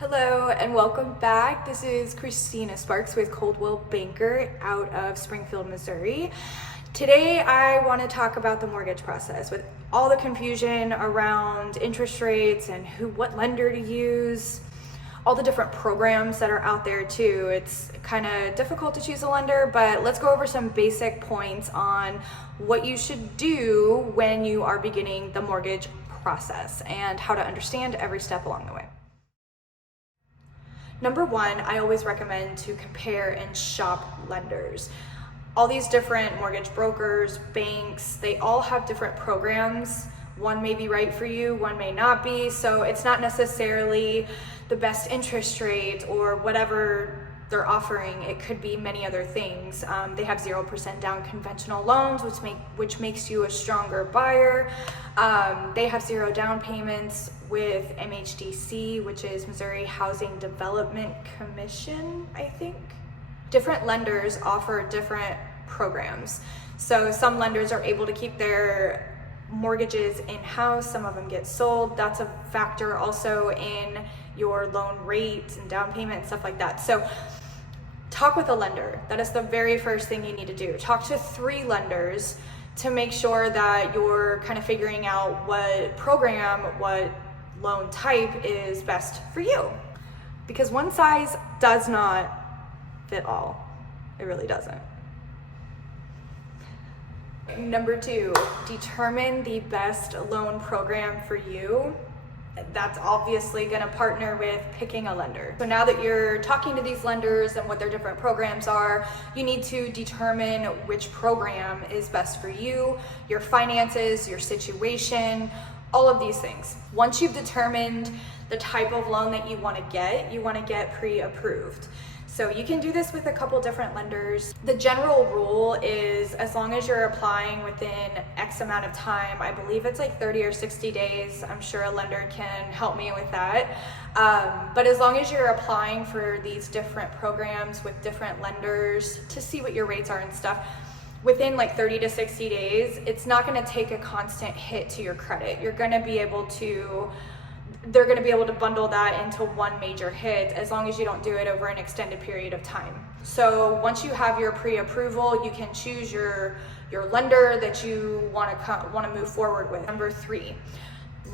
Hello and welcome back. This is Christina Sparks with Coldwell Banker out of Springfield, Missouri. Today I want to talk about the mortgage process with all the confusion around interest rates and what lender to use, all the different programs that are out there too. It's kind of difficult to choose a lender, but let's go over some basic points on what you should do when you are beginning the mortgage process and how to understand every step along the way. Number one, I always recommend to compare and shop lenders. All these different mortgage brokers, banks, they all have different programs. One may be right for you, one may not be. So it's not necessarily the best interest rate or whatever they're offering. It could be many other things. They have 0% down conventional loans, which makes you a stronger buyer. They have zero down payments with MHDC, which is Missouri Housing Development Commission, I think. Different lenders offer different programs. So some lenders are able to keep their mortgages in-house, some of them get sold. That's a factor also in your loan rates and down payment and stuff like that. So talk with a lender. That is the very first thing you need to do. Talk to 3 lenders to make sure that you're kind of figuring out what program, what loan type is best for you. Because one size does not fit all. It really doesn't. Number 2, determine the best loan program for you. That's obviously going to partner with picking a lender. So now that you're talking to these lenders and what their different programs are, you need to determine which program is best for you, your finances, your situation, all of these things. Once you've determined the type of loan that you want to get pre-approved. So you can do this with a couple different lenders. The general rule is as long as you're applying within X amount of time, I believe it's like 30 or 60 days. I'm sure a lender can help me with that. But as long as you're applying for these different programs with different lenders to see what your rates are and stuff, within like 30 to 60 days, it's not going to take a constant hit to your credit. They're going to be able to bundle that into one major hit as long as you don't do it over an extended period of time. So once you have your pre-approval, you can choose your lender that you want to move forward with. Number 3,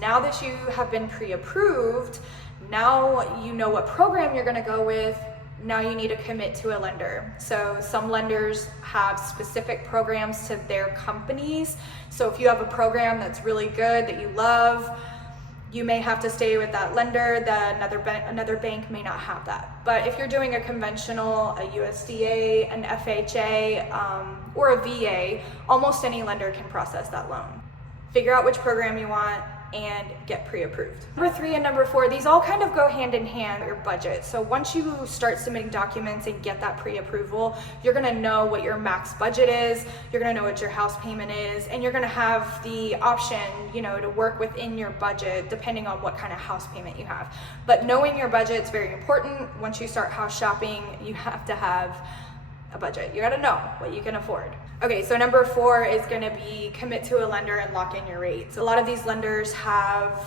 now that you have been pre-approved, now you know what program you're going to go with. Now you need to commit to a lender. So some lenders have specific programs to their companies. So if you have a program that's really good that you love, you may have to stay with that lender. Another bank may not have that. But if you're doing a conventional, a USDA, an FHA, or a VA, almost any lender can process that loan. Figure out which program you want and get pre-approved. Number 3 and number 4, these all kind of go hand in hand with your budget. So once you start submitting documents and get that pre-approval, you're gonna know what your max budget is, you're gonna know what your house payment is, and you're gonna have the option, to work within your budget depending on what kind of house payment you have. But knowing your budget is very important. Once you start house shopping, you have to have a budget. You gotta know what you can afford. Okay, so number 4 is gonna be commit to a lender and lock in your rates. A lot of these lenders have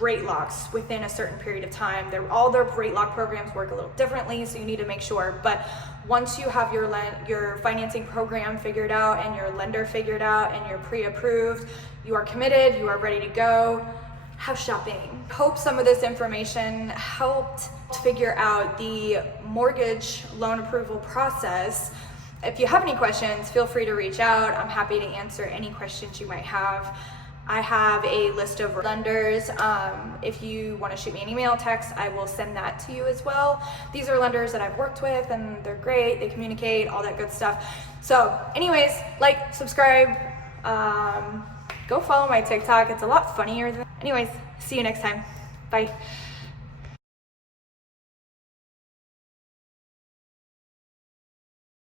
rate locks within a certain period of time. All their rate lock programs work a little differently, so you need to make sure. But once you have your financing program figured out and your lender figured out and you're pre-approved, you are committed, you are ready to go. House shopping. Hope some of this information helped figure out the mortgage loan approval process. If you have any questions, feel free to reach out. I'm happy to answer any questions you might have. I have a list of lenders. If you want to shoot me an email, text, I will send that to you as well. These are lenders that I've worked with and they're great. They communicate, all that good stuff. So anyways, like, subscribe, go follow my TikTok. It's a lot funnier than... Anyways, see you next time. Bye.